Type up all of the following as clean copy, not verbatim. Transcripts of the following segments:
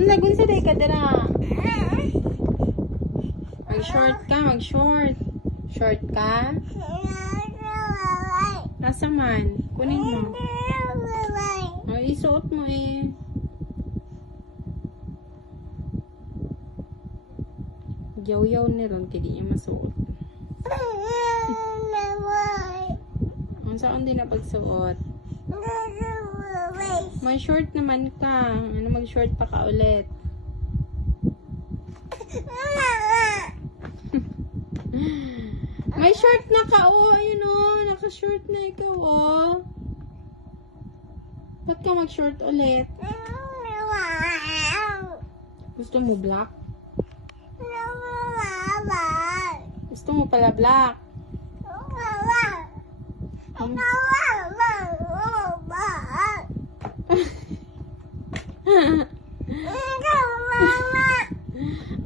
Lagun sa day ka dira. Mag-short ka, mag-short. Short ka? Nasa man? Kunin mo. Ay, isuot mo eh. Yaw-yaw ni ron, kaya niya masuot. Ang saan din na pagsuot? May short naman ka. Ano, mag-short pa ka ulit? May short na ka, oh. Ayun, oh. Naka-short na ikaw, oh. Ba't ka mag-short ulit? Gusto mo black? Gusto mo pala black?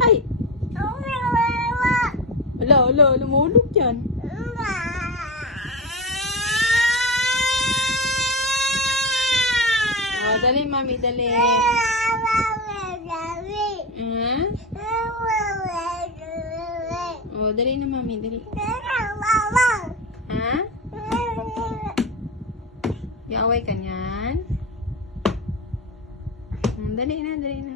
Ay! Wala, lumulog yan. Oh, dali, mami, dali. Oh, dali na, mami, dali. Ha? Iaway ka niyan? Dali na, dali na.